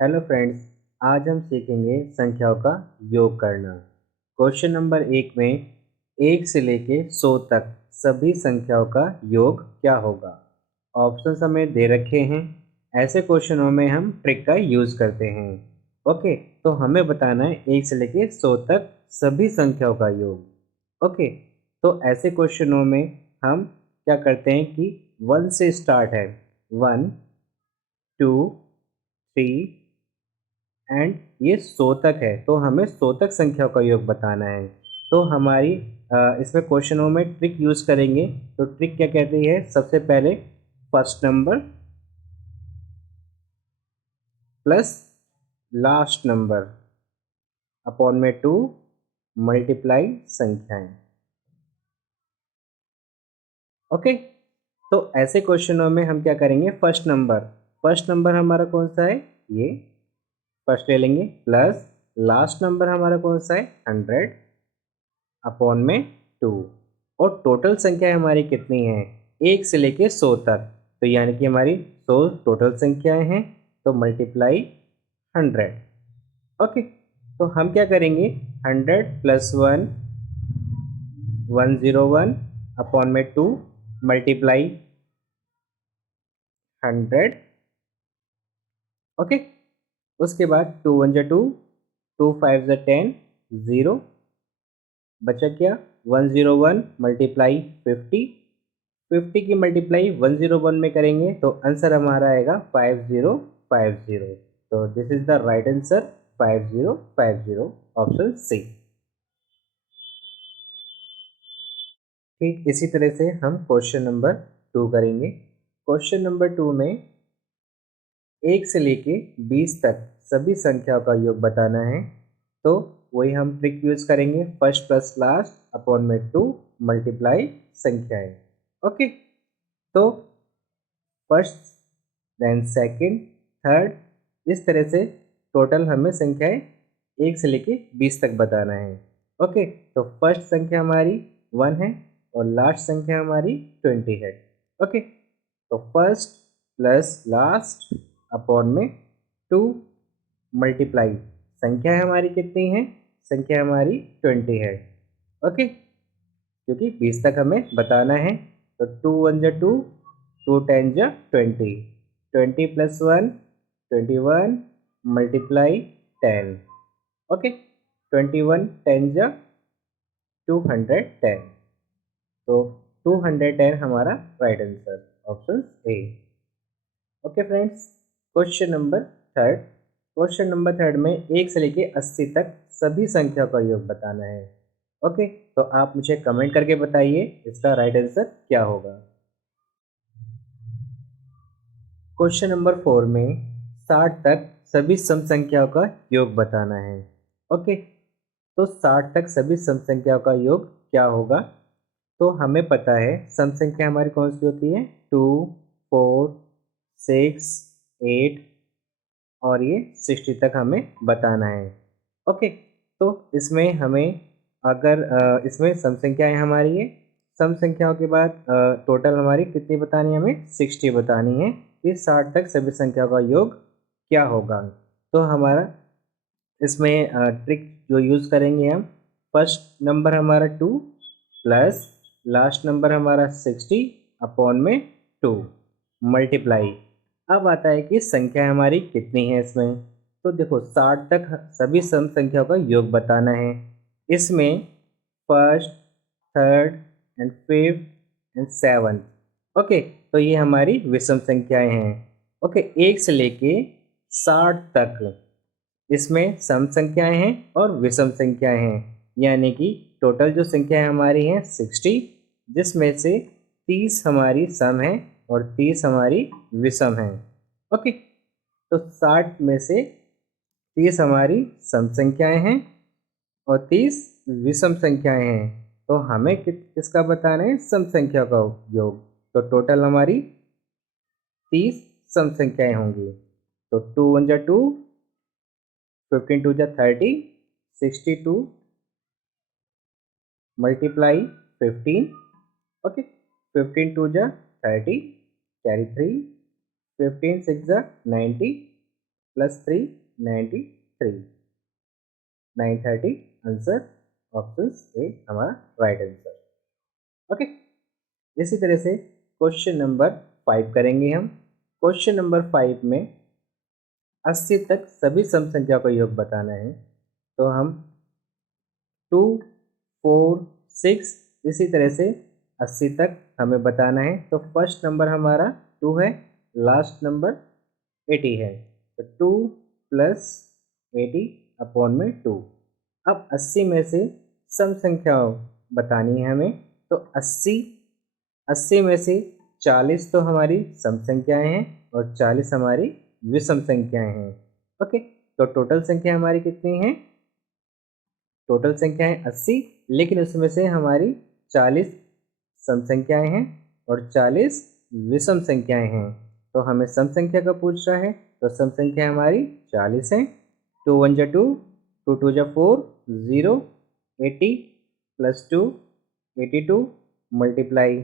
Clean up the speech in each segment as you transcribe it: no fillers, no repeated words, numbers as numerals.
Hello friends, आज हम सीखेंगे संख्याओं का योग करना। क्वेश्चन नंबर 1 में 1 से लेके 100 तक सभी संख्याओं का योग क्या होगा। ऑप्शंस हमें दे रखे हैं। ऐसे क्वेश्चनों में हम ट्रिक का यूज़ करते हैं। ओके, तो हमें बताना है 1 से लेके 100 तक सभी संख्याओं का योग। ओके, तो ऐसे क्वेश्चनों में हम क्या करते हैं कि 1 से स्टार्ट है। 1, 2, 3 एंड ये 100 तक है, तो हमें 100 तक संख्याओं का योग बताना है। तो हमारी इसमें क्वेश्चनों में ट्रिक यूज़ करेंगे। तो ट्रिक क्या कहती है, सबसे पहले first number plus last number upon में 2 मल्टीप्लाई संख्याएं। ओके, तो ऐसे क्वेश्चनों में हम क्या करेंगे, फर्स्ट नंबर हमारा कौन सा है, ये फर्स्ट ले लेंगे, प्लस लास्ट नंबर हमारा कौन सा है, 100 अपॉन में 2। और टोटल संख्या हमारी कितनी है, 1 से लेके 100 तक, तो यानी कि हमारी 100 टोटल संख्याएं हैं, तो मल्टीप्लाई 100। ओके, तो हम क्या करेंगे, 100 प्लस 1 101 अपॉन में 2 मल्टीप्लाई 100। ओके, उसके बाद 2 1 जा 2, 2 5 जा 10, 0 बचा क्या, 101 मल्टीप्लाई 50। 50 की मल्टीप्लाई 101 में करेंगे तो आंसर हमारा आएगा 5050। तो this is the right answer 5050, option C. ठीक इसी तरह से हम क्वेश्चन नंबर 2 करेंगे। क्वेश्चन नंबर 2 में 1 से लेके 20 तक सभी संख्याओं का योग बताना है। तो वही हम ट्रिक यूज करेंगे, फर्स्ट प्लस लास्ट अपॉन में 2 मल्टीप्लाई संख्याएं। ओके, तो फर्स्ट देन सेकंड, थर्ड, इस तरह से टोटल हमें संख्याएं 1 से लेके 20 तक बताना है। ओके, तो फर्स्ट संख्या हमारी 1 है और लास्ट संख्या हमारी 20 है। ओके, तो फर्स्ट प्लस लास्ट अपॉन में 2 मल्टीप्लाई संख्या हमारी कितनी है, संख्या हमारी 20 है। ओके, क्योंकि 20 तक हमें बताना है। तो 2 1 जा 2, 2 10 जा 20, 20 प्लस 1 21 मल्टीप्लाई 10। ओके, 21 10 जा 210, तो 210 हमारा right answer, option A. Okay friends, question number third. Question number third में 1 से लेके 80 तक सभी संख्या का योग बताना है। ओके, तो आप मुझे कमेंट करके बताइए इसका राइट आंसर क्या होगा। क्वेश्चन नंबर 4 में 60 तक सभी सम संख्याओं का योग बताना है। ओके, तो 60 तक सभी सम संख्याओं का योग क्या होगा। तो हमें पता है सम संख्या हमारी कौन सी होती है, 2 4 6 8 और ये 60 तक हमें बताना है। ओके, तो इसमें हमें अगर इसमें सम संख्याएं हमारी है, सम संख्याओं के बाद टोटल हमारी कितनी बतानी है, हमें 60 बतानी है कि 60 तक सभी संख्याओं का योग क्या होगा। तो हमारा इसमें ट्रिक जो यूज़ करेंगे हम, फर्स्ट नंबर हमारा 2 प्लस लास्ट नंबर हमारा 60 अपॉन में 2 मल्टीप्लाई। अब आता है कि संख्या हमारी कितनी है इसमें। तो देखो 60 तक सभी सम संख्याओं का योग बताना है। इसमें first, third and fifth and seventh. Okay, तो ये हमारी विषम संख्याएं हैं। ओके, 1 से लेके 60 तक इसमें सम संख्याएं हैं और विषम संख्याएं हैं, यानी कि टोटल जो संख्याएं हमारी हैं 60, जिसमें से 30 हमारी सम है और 30 हमारी विषम है। ओके, तो 60 में से 30 हमारी सम संख्याएं हैं और 30 विषम संख्याएं हैं। तो हमें किसका बताना है, सम संख्या का योग। तो टोटल हमारी 30 सम संख्याएं होंगी। तो 2 1 जा 2, 15 2 जा 30, 62 मल्टीप्लाई 15। ओके, 15 2 जा 30, कैरी 3, 15 6 जा 90, प्लस 3 93 930 आंसर ऑप्शन ए हमारा राइट आंसर। ओके, इसी तरह से क्वेश्चन नंबर 5 करेंगे हम। क्वेश्चन नंबर 5 में 80 तक सभी सम संख्याओं का योग बताना है। तो हम 2 4 6 इसी तरह से 80 तक हमें बताना है। तो फर्स्ट नंबर हमारा 2 है, लास्ट नंबर 80 है। तो 2 प्लस 80 अपॉन में 2। अब 80 में से सम संख्याओं बतानी है हमें। तो 80 में से 40 तो हमारी सम संख्याएं हैं और 40 हमारी विषम संख्याएं हैं। ओके, तो टोटल संख्या हमारी कितनी है? टोटल संख्या है 80, लेकिन उसमें से हमारी 40 सम संख्याएं हैं और 40 विषम संख्याएं हैं। तो हमें सम संख्या का पूछ रहा है, तो सम संख्या हमारी 40 है। 2 1 जा 2, 2 2 जा 4, 0, 80 प्लस 2 82 मल्टीप्लाई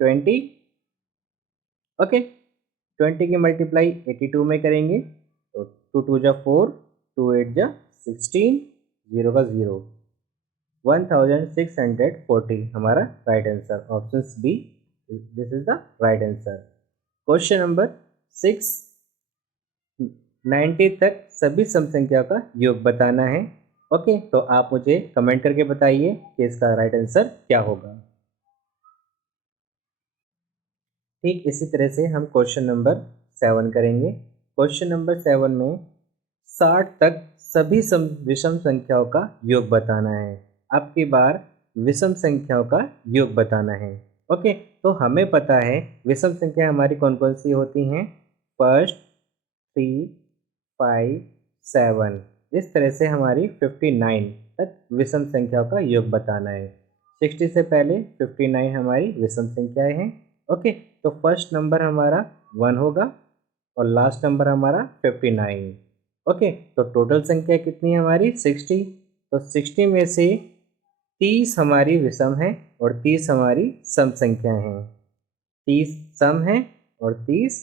20। ओके, 20 की मल्टीप्लाई 82 में करेंगे तो 2 2 जा 4, 2 8 जा 16, 0 का 0, 1640 हमारा right answer option B, this is the right answer. Question number 6, 90 तक सभी सम संख्या का योग बताना है। ओके, तो आप मुझे कमेंट करके बताइए कि इसका राइट आंसर क्या होगा। ठीक इसी तरह से हम क्वेश्चन नंबर 7 करेंगे। क्वेश्चन नंबर 7 में 60 तक सभी विषम संख्याओं का योग बताना है। अब की बार विषम संख्याओं का योग बताना है। ओके, तो हमें पता है विषम संख्या हमारी कौन कौन सी होती हैं। फर्स्ट 3 5 7, इस तरह से हमारी 59 तक विषम संख्याओं का योग बताना है। 60 से पहले 59 हमारी विषम संख्याएं हैं। ओके, तो फर्स्ट नंबर हमारा 1 होगा और लास्ट नंबर हमारा 59। ओके, तो टोटल संख्या कितनी है हमारी 60। तो 60 में से 30 हमारी विषम है और 30 हमारी सम संख्याएं हैं। 30 सम है और 30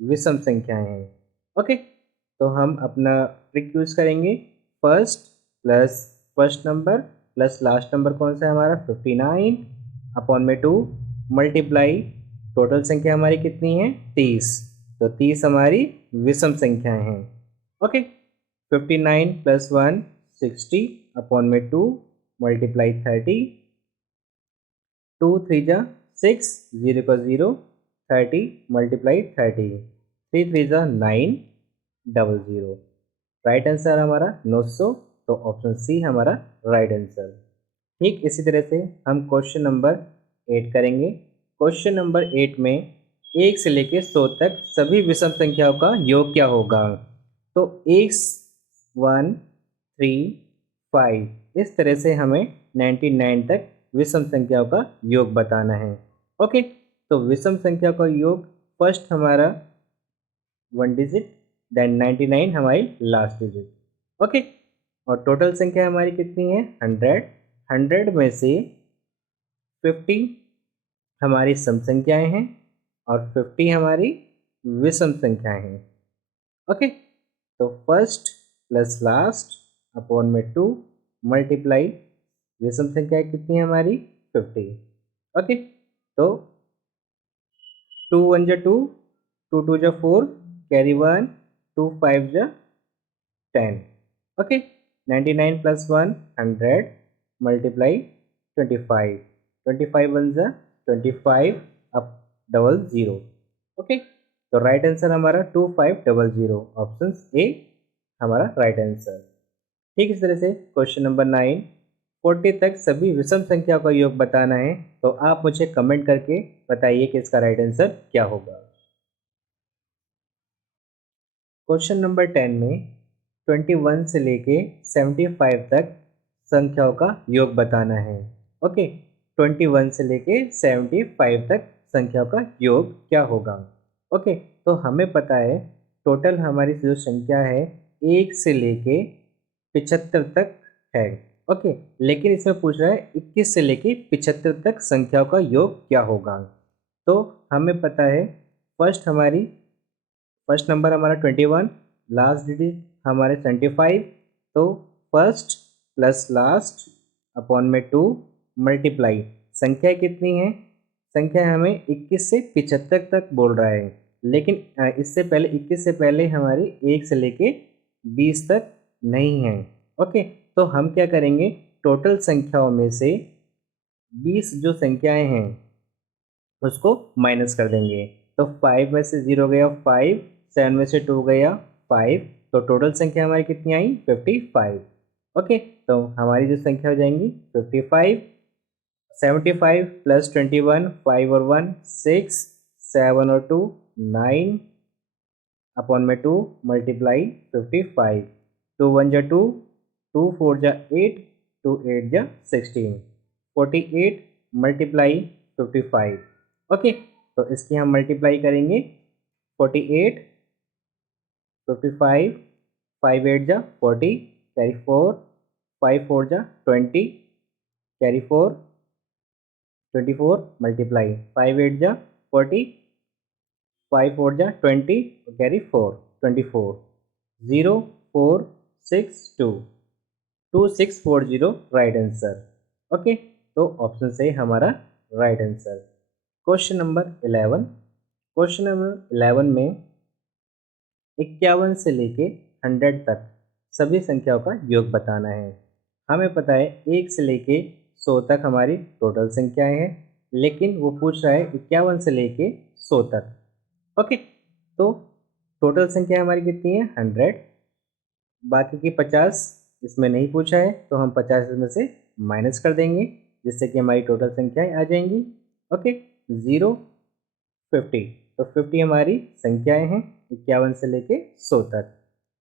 विषम संख्याएं हैं। ओके, तो हम अपना ट्रिक यूज़ करेंगे। First plus first number plus last number कौन सा है हमारा 59 अपॉन में 2 मल्टीप्लाई टोटल संख्या हमारी कितनी है 30। तो 30 हमारी विषम संख्याएं हैं। ओके, 59 प्लस 1 60 अपॉन में 2 मल्टीप्लाई 30, 2 3 जा 6, 0 का 0, 30 मल्टीप्लाई 30, 3 3 जा 9 00। राइट आंसर हमारा 900। तो ऑप्शन सी हमारा राइट आंसर। ठीक इसी तरह से हम क्वेश्चन नंबर 8 करेंगे। क्वेश्चन नंबर 8 में 1 से लेकर 100 तक सभी विषम संख्याओं का योग क्या होगा। तो 1 1 3 5 इस तरह से हमें 99 तक विषम संख्याओं का योग बताना है। ओके, तो विषम संख्या का योग फर्स्ट हमारा 1 डिजिट, देन 99 हमारी लास्ट डिजिट। ओके, और टोटल संख्या हमारी कितनी है 100। 100 में से 50 हमारी सम संख्याएं हैं और 50 हमारी विषम संख्याएं हैं। ओके, तो फर्स्ट प्लस लास्ट अपॉन में 2 मल्टीप्लाई विषम संख्याएं कितनी है हमारी 50। ओके, तो 2 1 जा 2, 2 2 जा 4, कैरी 1, 2 5 जा 10। ओके, 99 प्लस 1 100 मल्टीप्लाई 25, 25 1 जा 25 अप 00। ओके, तो राइट आंसर हमारा 2500 ऑप्शन ए हमारा राइट आंसर। ठीक इस तरह से क्वेश्चन नंबर 9, 40 तक सभी विषम संख्या का योग बताना है। तो आप मुझे कमेंट करके बताइए कि इसका राइट आंसर क्या होगा। क्वेश्चन नंबर 10 में 21 से लेके 75 तक संख्याओं का योग बताना है। ओके, 21 से लेके 75 तक संख्याओं का योग क्या होगा। ओके, तो हमें पता है टोटल हमारी जो संख्या है 1 से लेके 75 तक है। ओके, लेकिन इसमें पूछ रहा है 21 से लेके 75 तक संख्याओं का योग क्या होगा। तो हमें पता है फर्स्ट नंबर हमारा 21, लास्ट डिजिट हमारे 75, तो फर्स्ट प्लस लास्ट अपॉन में 2 मल्टीप्लाई संख्या कितनी है, संख्या हमें 21 से 75 तक बोल रहा है, लेकिन इससे पहले 21 से पहले हमारी 1 से लेके 20 तक नहीं है। ओके, तो हम क्या करेंगे, टोटल संख्याओं में से 20 जो संख्याएं हैं उसको माइनस कर देंगे। तो 5 में से 0 गया 5, 7 में से 2 गया 5, तो टोटल संख्या हमारी कितनी आई 55। ओके, तो हमारी जो संख्या हो जाएंगी 55, 75 प्लस 21, 5 और 1 6, 7 और 2 9 अपॉन में 2 मल्टीप्लाई 55, 2 1 जा 2, 2 4 जा 8, 2 8 जा 16, 48 मल्टीप्लाई 55। ओके, तो इसकी हम मल्टीप्लाई करेंगे 48, 55, 5 8 जा 40, कैरी 4, 5 4 जा 20, कैरी 4, 24 मल्टीप्लाई 5 8 जा 40, 5 4 जा 20, कैरी 4, 24, 0 4 6 2, 2640 राइट आंसर। ओके, तो ऑप्शन से हमारा right answer. Question number 11, question number 11 में 51 से लेके 100 तक सभी संख्याओं का योग बताना है। हमें पता है 1 से लेके 100 तक हमारी टोटल संख्याएं हैं, लेकिन वो पूछ रहा है 51 से लेके 100 तक। ओके, तो टोटल संख्या हमारी कितनी है 100, बाकी की 50 इसमें नहीं पूछा है, तो हम 50 इसमें से माइनस कर देंगे, जिससे कि हमारी टोटल संख्याएं आ जाएंगी। ओके, 0 50, तो 50 हमारी संख्याएं हैं 51 से लेके 100 तक।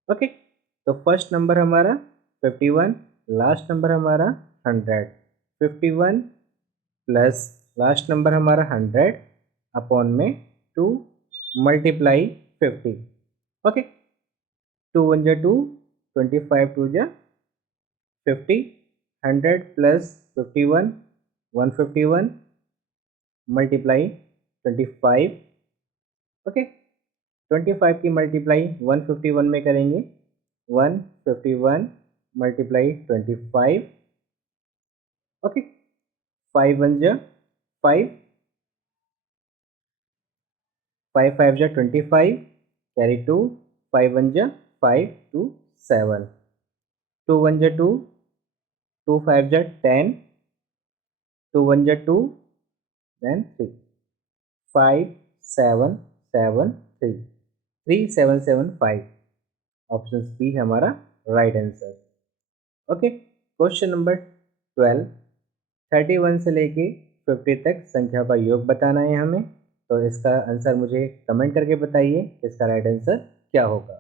ओके, तो फर्स्ट नंबर हमारा 51, लास्ट नंबर हमारा 100, 51 प्लस लास्ट नंबर हमारा 100 अपॉन में 2 मल्टीप्लाई 50। ओके, 2 1 जा 2, 25 2 जा 50, 100 प्लस 51 151 मल्टीप्लाई 25। ओके, 25 की मल्टीप्लाई 151 में करेंगे, 151 मल्टीप्लाई 25। ओके, 5 1 जा 5, 5 5 जा 25, कैरी 2, 5 1 जा 5 2 7, 2 1 जा 2, 2 5 जा 10, 2 1 जा 2, then 3, 5 7 7 3, 3 7 7 5, ऑप्शन बी हमारा right answer. Okay, question number 12, 31 से लेके 50 तक संख्या का योग बताना है हमें, तो इसका आंसर मुझे कमेंट करके बताइए इसका राइट आंसर क्या होगा।